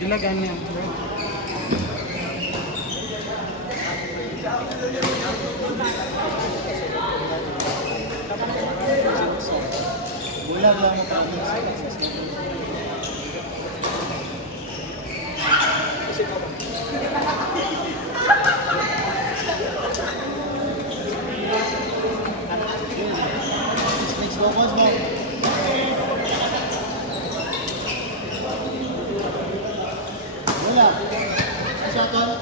Dilagan niya. Bulag lang mo pa. Once more. Wala. Shot on.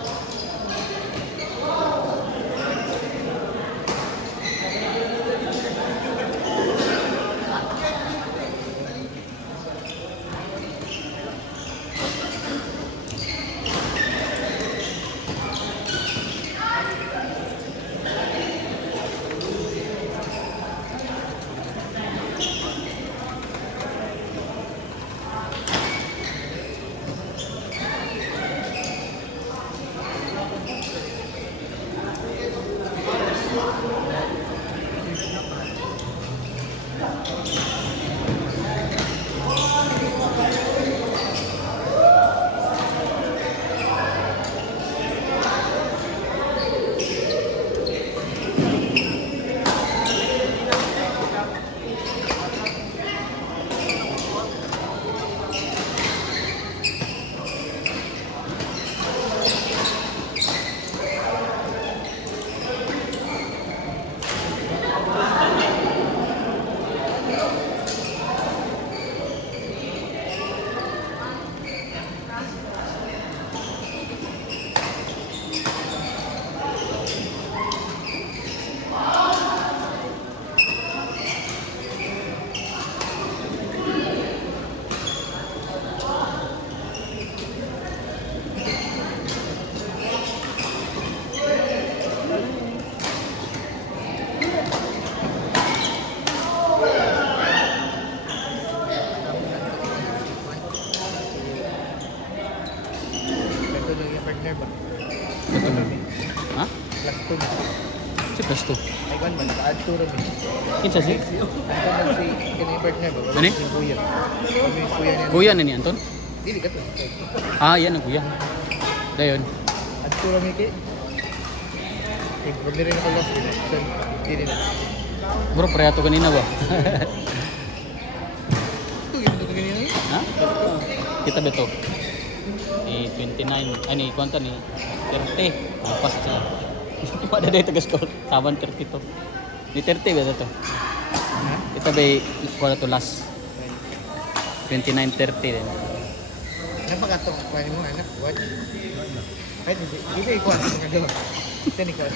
Ha? Plus 2. Si plus 2. Ay, kan man. Add 2 rin. Kinsa si? Ito man si partner ba? Ano? Si Kuya. Kami ni Kuya niya. Kuya na ni Anton? Dili ka to. Ah, yan ang kuya. Dayon. Add 2 rin kay. Pag rin ako last din. So, dili na. Bro, prehato kanina ba? Ito, ito kanina. Ha? Kita ba ito? Ni 29, ay ni kwanta ni 30. Pas sila. Hindi pa na dito score. Saban 32. Ni 30 ba ito? Kita ba kuha na ito last? 29-30 din. Napakatong kuha mo anak. What? Ay, dito ikaw ang kagawin. Ito ni ikaw.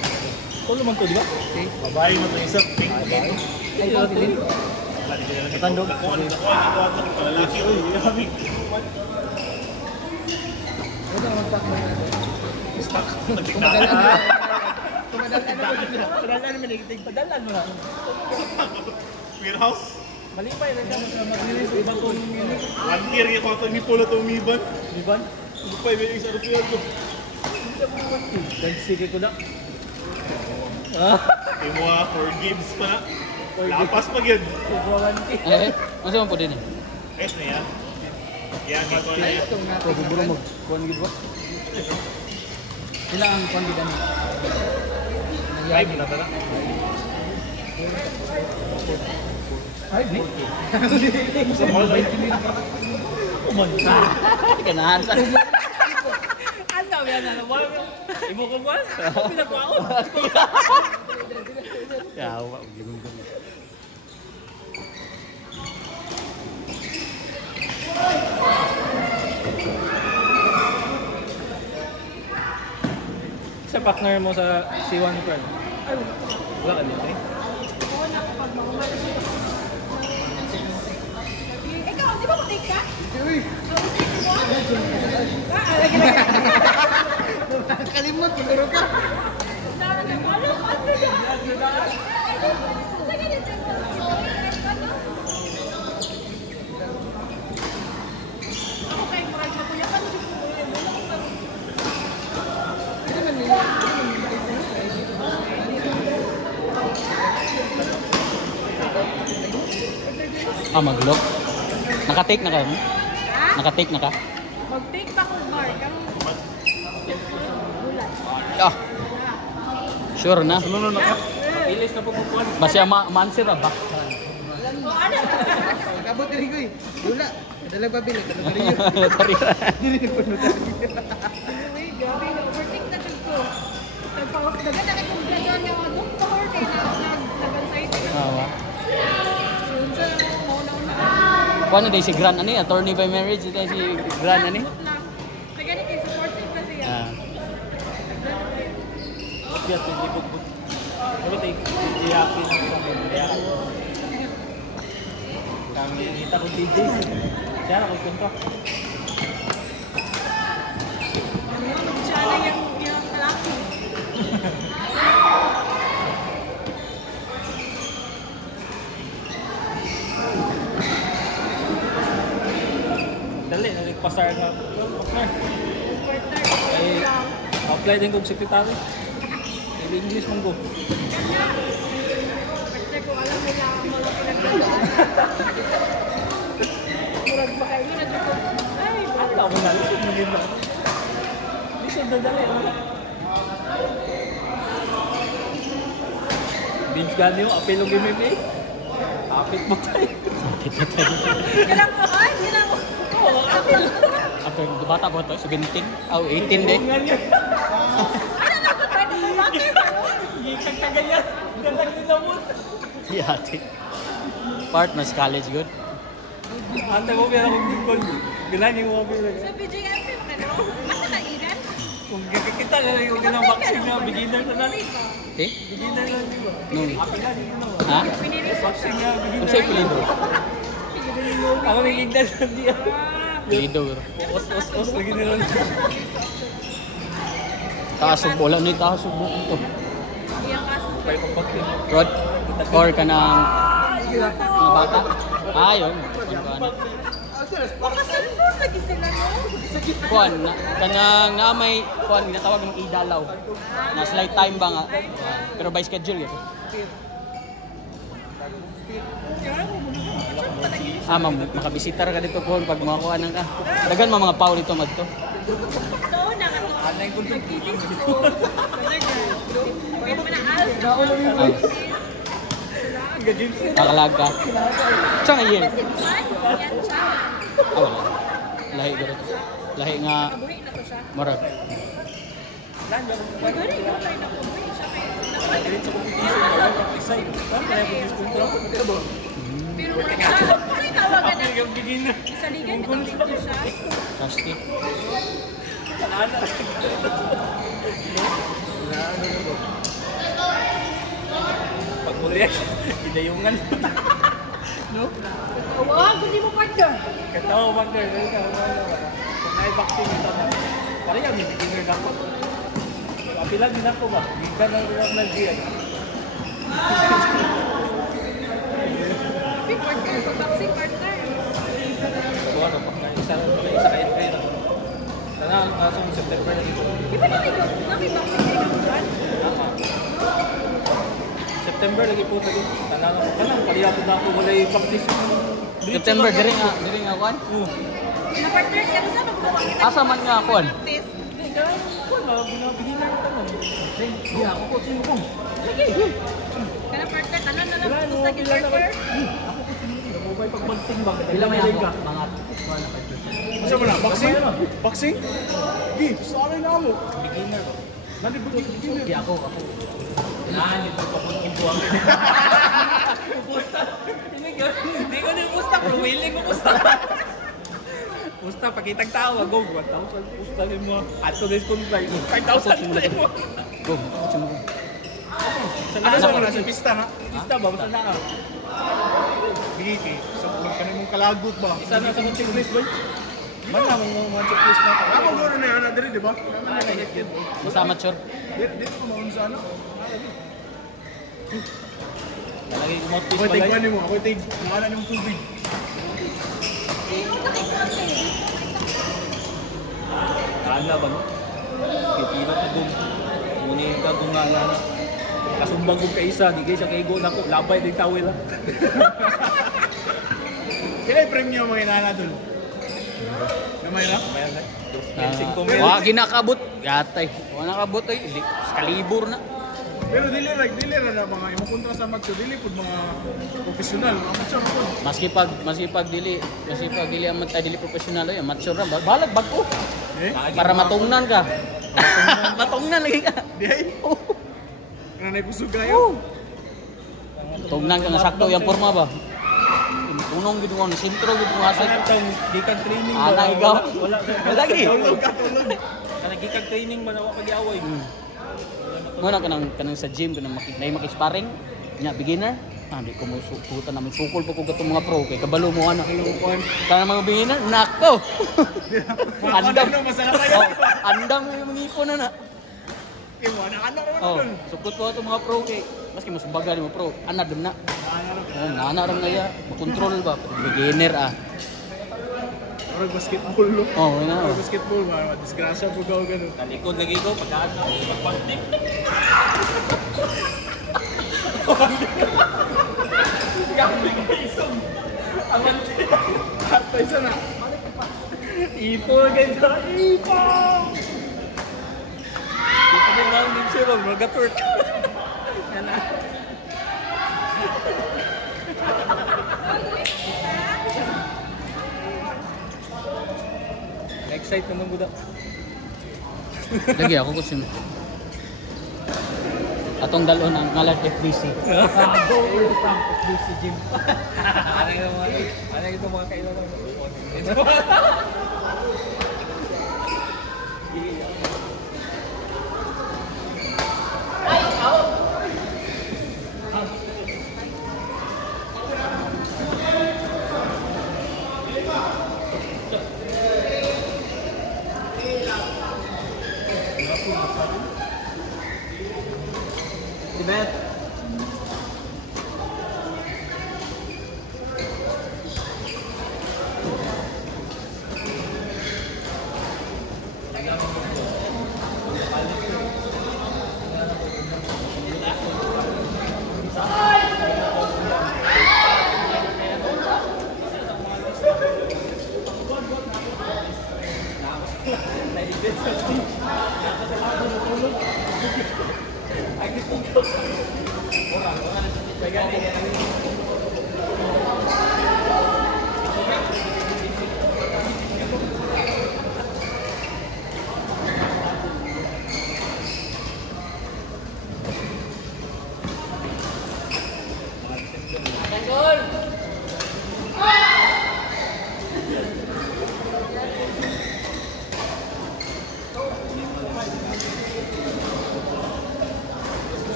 Kulo man to, di ba? Okay. Babae mo ito isa. Pink. Ay, ikaw bilhin. Tandog. Lalaki. Uy, yabi. Ano ang magpak mo na? Stuck. Kumadalan mo. Kumadalan mo. Padalan mo na. Warehouse. Malipay na siya. Maglinis sa iba kong unit. Ang kiri ko ito ni Polo ito umiban. Liban? Lupay may isa rupiyan ko. Sige ko na. Kaya mo 4 games pa na. Lapas pa yun. Masa man po din eh? Ayos na yan. Yan, ito na yan. Pwede buro mag-kuhan gid ba? Sila ang kuhan gid ano? Ay, muna tala. Ay, di. Sa mall ay. Ganahan sa. Ano ba yan? Ibo ko ba? Pinagwa ako. Yawa, gulong ko. Sa partner mo sa C1 Pearl? Ay, wala ka dito eh. Ikaw, di ba mag-take ka? Kalimot, siguro ka. Ah, mag-lock. Naka-take na ka? Naka-take na ka? Take back with Mark. Bulat. Ah. Sure na. Sunod na ka. Ilis na po kukuhan. Basta ma-answer ba? Kabot diri ko eh. Wala. Dala babili, dala bariyo. Sorry. Dili ko puno dali. Uy, grabe. Overtake na dyan ko. Nagpa-off. Dagan na kung gano'n yung mga doktor. Kaya nag-anxiety na. Ah. Yun sa mauna-una. Kuan day si Gran ani, attorney by marriage day si Gran ani. Kaya ganit kayo, supportive na siya. Ah. Kaya hindi ko po. Kami tayo iyakin sa mga kami kita ko DJ. Siya na ko kunto. Siya na yung lalaki. Dali, nagpasar na. Partner. Partner. Ay, apply din kong sekretary. English mong go. Partner ko, alam mo na mga pinagdadaan. Murag ba kayo na dito? Ay, At ako na, lisod mo din lang. Lisod na dali. Vince Ganyo, apel ng MMA. Apit mo tayo. kailang mo, ay, kailang mo. After bata ko to, 17, 18 din. Ano na ko tayo ng lalaki? Gikang kagayan. Galang nila mo. Yati. Part mas college good. Ante mo kaya akong gikon. Ganyan yung mga bilang. Sa BJMP, makano? Basta na ilan? Kung kita na lang yung ganang vaccine na beginner na lang. Okay? Beginner na di ba? Nung Apil na di mo. ha? Piniresearch Vaccine na Kung beginner. sa'yo pilido? Ako may ignan na di. Pilido. Os lagi na lang. Taasog bola ni taasog mo ito. Iyang kaso. Pay pagpakit. Rod or ka ng mga bata? Ah, yun. Baka cellphone lagi sila, no? Kuan, kanang namay kuan ginatawag ng idalaw. Na slight time ba nga? Pero by schedule yun. Ah, makabisitar ka dito kuan pag makakuha nang ka. Dagan mga pao dito madto. So, Anay ko dito. nag-thesis ko. Pwede mo na alsa. Gajim siya. Kakalag ka. Sa nga year? Kasi man, yan siya. Ah, wala. Lahi garo. Lahi nga Kabuhi na to siya. marag. Magari, no? Tayo na kabuhi siya. Diretso ko dito sa excited. Kaya ko gusto ko. Pero kasi tawagan na. Yung beginner. Sa ligan, nakapito siya. Trusty. Pag ulit, idayungan. No? Wag, hindi mo partner. Katawa ba ka? Kung may vaccine ito na. Parang yung beginner na ako. Kapilan din ako ba? Giga na lang na GI. Big partner, pag-vaccine partner. Gawa na pa. Isa ka entry na. Sana ang asong September na dito. Di ba naki-vaccine kayo ng buwan? September lagi po tayo. Tanang ako ka lang. Palihapon na ako wala yung practice. September diri nga kuan. Na partner, kaya sa magbuwa kita. Asa man nga kuan? Practice. Wala, beginner na tanong. Hindi ako ko sino ko. Lagi. Kaya partner, tanan na lang. Gusto sa partner. Mobile pag magtimbang. Pila may ako mga Asa mo na? Boxing? Boxing? Di, sa akin na mo. Beginner ko. Nalibot yung beginner. Di ako. Yan, ito pa kung kumbuhan. Pusta. Hindi ko na pusta, pero willing ko pusta. Pusta, pakitag tao, go. 1,000 pusta din mo. At today's contract, 5,000 mo mo. Go. Sumo ko. Ano sa mga sa pista na? Pista ba? Basta na ka? Bigiti. So, magkanin mong kalagot ba? Isa na sa mga checklist ba? Man na mga checklist na. Ako guro na yan, diri, di ba? Basta amateur. Dito ko maun sa ano? Lagi mouthpiece Ako pa take guys. one mo, ako take kumana ng tubig. Kala ba no? Pipira ka dun. Ngunit ka kung nga yan. Kasumbang kong kaisa, di kayo siya kaigo na ko. Labay din tawil ha. Kailan yung premium mga inana doon? Namay na? Mayroon na. Wa ginakabot yatay. Wa nakabot oy, kalibur na. Pero dili ra na mga imong kontra sa macho, dili pud mga profesional, mga macho ra pud. Maski pag dili amat dili profesional oy, amateur ra balag bagko. Para matungnan ka. Matungnan lagi ka. Diay. Kana kusog kayo. Tungnan ka nga sakto yung forma ba. Tunong gid mo sentro gid mo asay. Di kag training Ana ikaw. Wala Lagi. Tulog. Kana gikag training man wa pag-away. Muna kanang sa gym kanang makisparring nya beginner. Di ko mo sukutan naman sukol pa ko katong mga pro kay kabalo mo ana kana mga beginner nako. Andam andam yung mga ipon na. Imo ana Oh, sukot ko itong mga pro kay maski mas baga mo pro ana dun na. Oh, nana ram na ya, makontrol ba beginner ah. Or basketball lo. Oh, ina. Or basketball ba disgrasya pud gaw ganun. Talikod lagi ko pagkaan pagpantik. Aman. Hatta isa na. Ipo guys, ipo. Ito din lang din sila, mag-turk. Yan na. Excite naman ko daw. Lagi ako kasi atong dalon ang ngalan FBC. Go from FBC gym. Ano ito mga kailangan mo? Tibet.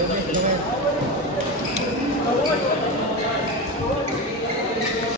Gamay.